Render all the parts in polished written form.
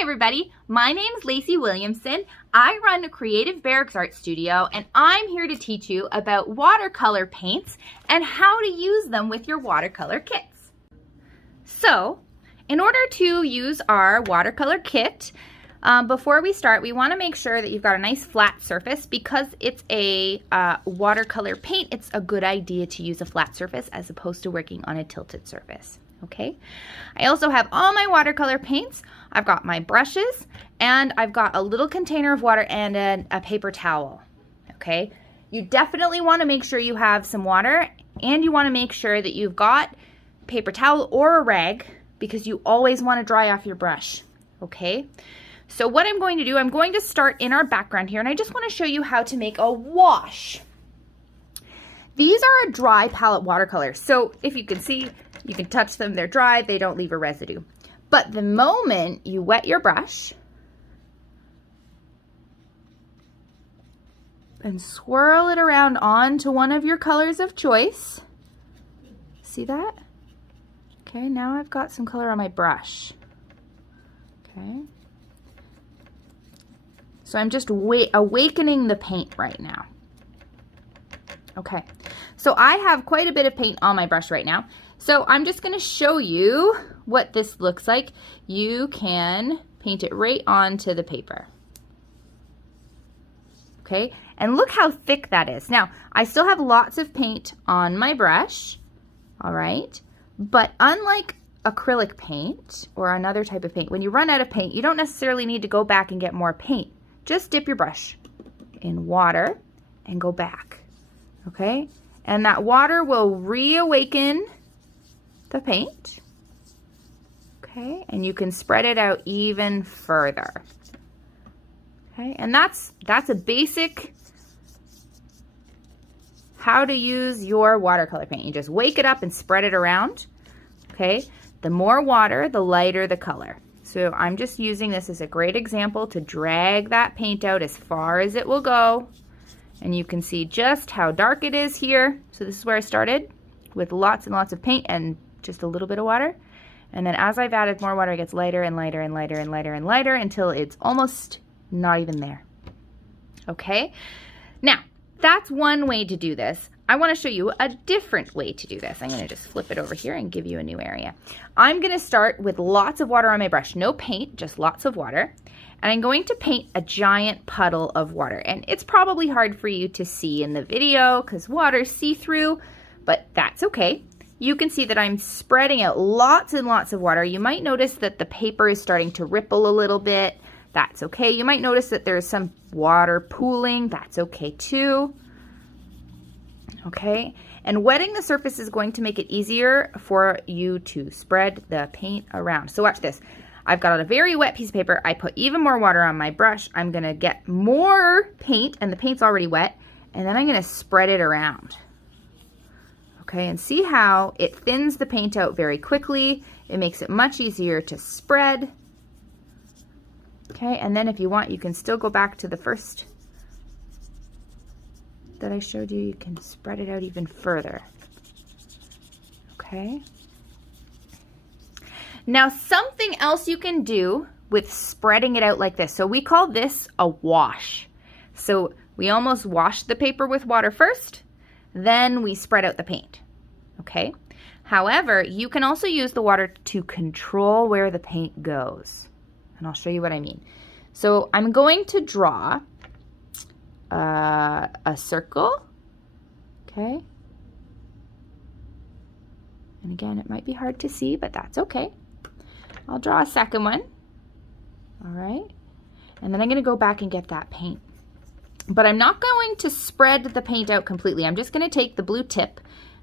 Hi everybody, my name is Lacey Williamson. I run Creative Barracks art studio and I'm here to teach you about watercolor paints and how to use them with your watercolor kits. So, in order to use our watercolor kit, before we start, we want to make sure that you've got a nice flat surface. Because it's a watercolor paint, it's a good idea to use a flat surface as opposed to working on a tilted surface. Okay, I also have all my watercolor paints. I've got my brushes and I've got a little container of water and a paper towel. Okay, you definitely want to make sure you have some water and you want to make sure that you've got paper towel or a rag because you always want to dry off your brush. Okay, so what I'm going to do, I'm going to start in our background here and I just want to show you how to make a wash. These are a dry palette watercolors, so if you can see, you can touch them, they're dry, they don't leave a residue. But the moment you wet your brush and swirl it around onto one of your colors of choice, see that? Okay, now I've got some color on my brush. Okay. So I'm just awakening the paint right now. Okay, so I have quite a bit of paint on my brush right now. So I'm just going to show you what this looks like. You can paint it right onto the paper. Okay, and look how thick that is. Now, I still have lots of paint on my brush, all right? But unlike acrylic paint or another type of paint, when you run out of paint, you don't necessarily need to go back and get more paint. Just dip your brush in water and go back, okay? And that water will reawaken the paint, okay, and you can spread it out even further, okay, and that's a basic how to use your watercolor paint. You just wake it up and spread it around, okay. The more water, the lighter the color. So I'm just using this as a great example to drag that paint out as far as it will go, and you can see just how dark it is here. So this is where I started with lots and lots of paint and just a little bit of water, and then as I've added more water, it gets lighter and lighter and lighter and lighter and lighter until it's almost not even there. Okay, now that's one way to do this. I want to show you a different way to do this. I'm going to just flip it over here and give you a new area. I'm going to start with lots of water on my brush, no paint, just lots of water, and I'm going to paint a giant puddle of water. And it's probably hard for you to see in the video because water's see-through, but that's okay. You can see that I'm spreading out lots and lots of water. You might notice that the paper is starting to ripple a little bit. That's okay. You might notice that there's some water pooling. That's okay too. Okay, and wetting the surface is going to make it easier for you to spread the paint around. So watch this. I've got a very wet piece of paper. I put even more water on my brush. I'm gonna get more paint, and the paint's already wet, and then I'm gonna spread it around. Okay, and see how it thins the paint out very quickly. It makes it much easier to spread. Okay, and then if you want, you can still go back to the first that I showed you. You can spread it out even further. Okay. Now, something else you can do with spreading it out like this. So we call this a wash. So we almost wash the paper with water first, then we spread out the paint, okay? However, you can also use the water to control where the paint goes. And I'll show you what I mean. So I'm going to draw a circle, okay? And again, it might be hard to see, but that's okay. I'll draw a second one, all right? And then I'm gonna go back and get that paint. But I'm not going to spread the paint out completely. I'm just going to take the blue tip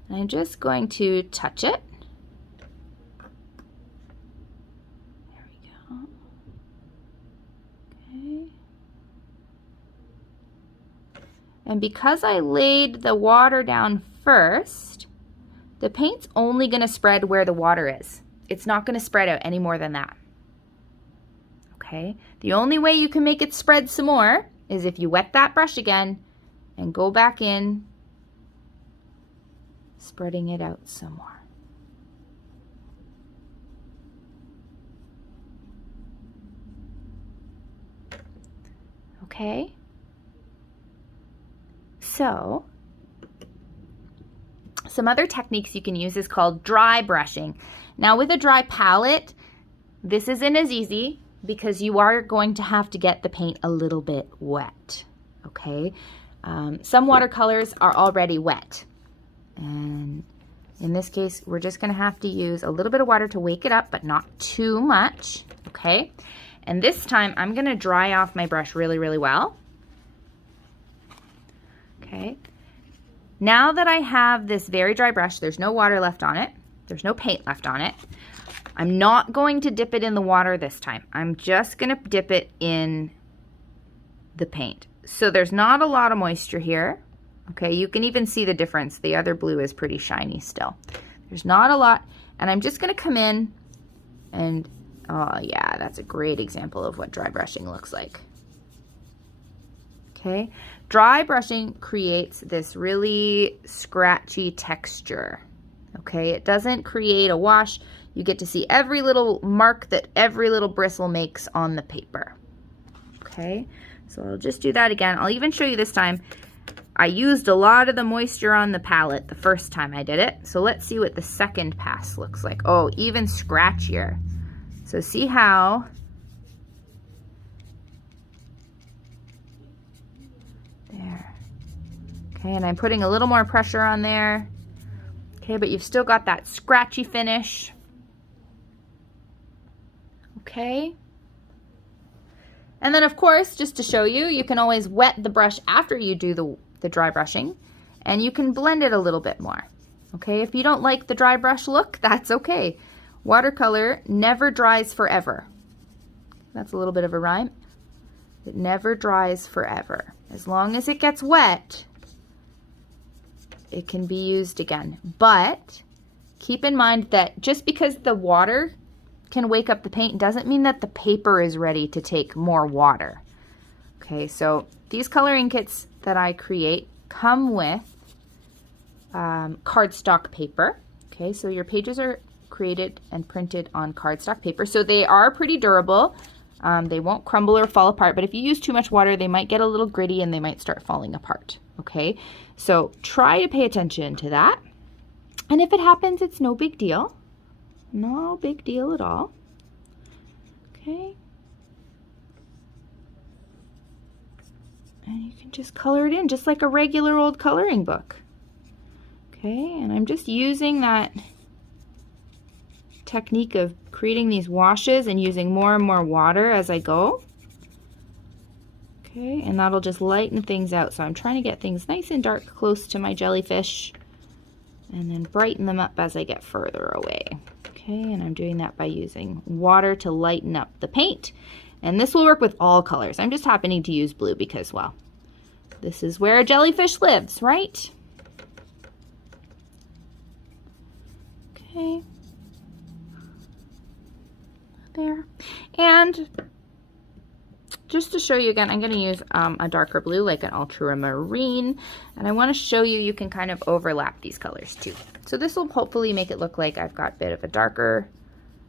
and I'm just going to touch it. There we go. Okay. And because I laid the water down first, the paint's only going to spread where the water is. It's not going to spread out any more than that. Okay? The only way you can make it spread some more is if you wet that brush again and go back in, spreading it out some more. okay? So, some other techniques you can use is called dry brushing. Now with a dry palette, this isn't as easy because you are going to have to get the paint a little bit wet, okay? Some watercolors are already wet, and in this case, we're just gonna have to use a little bit of water to wake it up, but not too much, okay? And this time, I'm gonna dry off my brush really, really well. Okay. Now that I have this very dry brush, there's no water left on it, there's no paint left on it, I'm not going to dip it in the water this time. I'm just gonna dip it in the paint. So there's not a lot of moisture here. Okay, you can even see the difference. The other blue is pretty shiny still. There's not a lot, and I'm just gonna come in and, oh yeah, that's a great example of what dry brushing looks like. Okay, dry brushing creates this really scratchy texture. Okay, it doesn't create a wash. You get to see every little mark that every little bristle makes on the paper. Okay, so I'll just do that again. I'll even show you this time. I used a lot of the moisture on the palette the first time I did it. So let's see what the second pass looks like. Oh, even scratchier. So see how there. Okay, and I'm putting a little more pressure on there. Okay, but you've still got that scratchy finish. Okay. And then of course, just to show you, you can always wet the brush after you do the dry brushing, and you can blend it a little bit more. Okay, if you don't like the dry brush look, that's okay. Watercolor never dries forever. That's a little bit of a rhyme. It never dries forever. As long as it gets wet, it can be used again. But keep in mind that just because the water can wake up the paint doesn't mean that the paper is ready to take more water. Okay, so these coloring kits that I create come with cardstock paper. Okay, so your pages are created and printed on cardstock paper, so they are pretty durable. They won't crumble or fall apart, but if you use too much water, they might get a little gritty and they might start falling apart. Okay, so try to pay attention to that. And if it happens, it's no big deal. No big deal at all. Okay. And you can just color it in just like a regular old coloring book. Okay, and I'm just using that technique of creating these washes and using more and more water as I go. Okay, and that'll just lighten things out. So I'm trying to get things nice and dark close to my jellyfish and then brighten them up as I get further away. Okay, and I'm doing that by using water to lighten up the paint. And this will work with all colors. I'm just happening to use blue because, well, this is where a jellyfish lives, right? Okay. There. And just to show you again, I'm going to use a darker blue, like an ultramarine, and I want to show you, you can kind of overlap these colors too. So this will hopefully make it look like I've got a bit of a darker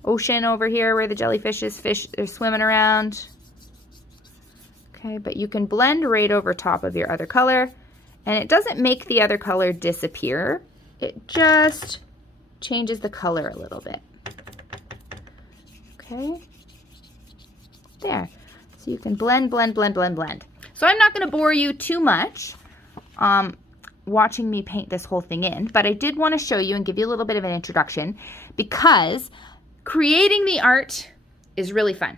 ocean over here where the jellyfish are swimming around. Okay, but you can blend right over top of your other color, and it doesn't make the other color disappear. It just changes the color a little bit. Okay, there. So you can blend, blend, blend, blend, blend. So I'm not going to bore you too much watching me paint this whole thing in, but I did want to show you and give you a little bit of an introduction because creating the art is really fun.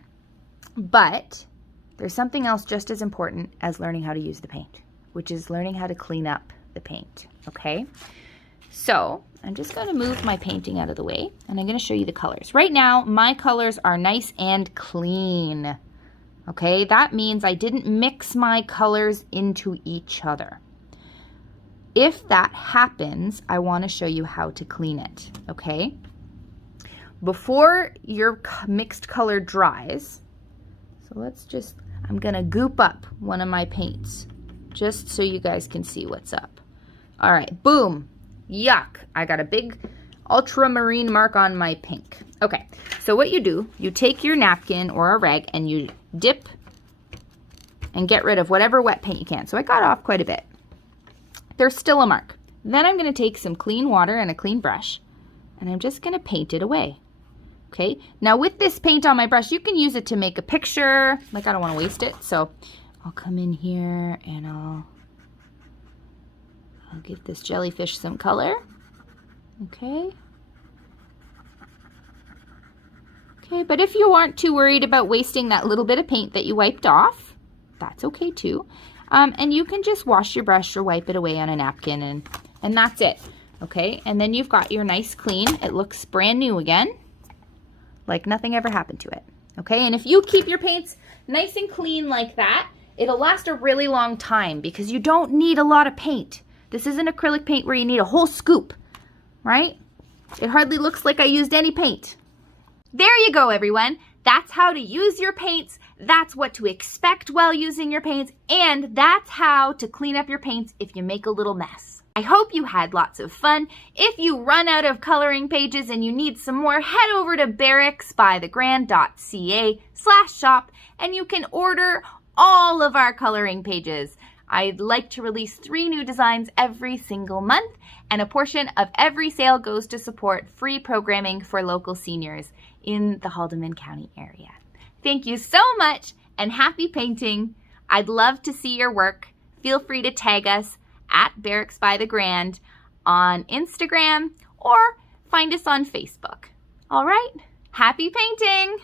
But there's something else just as important as learning how to use the paint, which is learning how to clean up the paint, okay? So I'm just going to move my painting out of the way, and I'm going to show you the colors. Right now, my colors are nice and clean. Okay, that means I didn't mix my colors into each other. If that happens, I want to show you how to clean it, okay? Before your mixed color dries, so let's just, I'm going to goop up one of my paints just so you guys can see what's up. All right, boom, yuck. I got a big ultramarine mark on my pink. Okay, so what you do, you take your napkin or a rag and you dip and get rid of whatever wet paint you can. So I got off quite a bit. There's still a mark. Then I'm going to take some clean water and a clean brush, and I'm just going to paint it away. Okay, now with this paint on my brush, you can use it to make a picture. Like, I don't want to waste it, so I'll come in here and I'll give this jellyfish some color. Okay. Okay, but if you aren't too worried about wasting that little bit of paint that you wiped off, that's okay too. And you can just wash your brush or wipe it away on a napkin, and that's it. Okay, and then you've got your nice clean, it looks brand new again, like nothing ever happened to it. Okay, and if you keep your paints nice and clean like that, it'll last a really long time because you don't need a lot of paint. This isn't acrylic paint where you need a whole scoop, right? It hardly looks like I used any paint. There you go, everyone. That's how to use your paints. That's what to expect while using your paints. And that's how to clean up your paints if you make a little mess. I hope you had lots of fun. If you run out of coloring pages and you need some more, head over to barracksbythegrand.ca/shop and you can order all of our coloring pages. I'd like to release 3 new designs every single month, and a portion of every sale goes to support free programming for local seniors in the Haldimand County area. Thank you so much and happy painting. I'd love to see your work. Feel free to tag us at Barracks by the Grand on Instagram or find us on Facebook. All right, happy painting!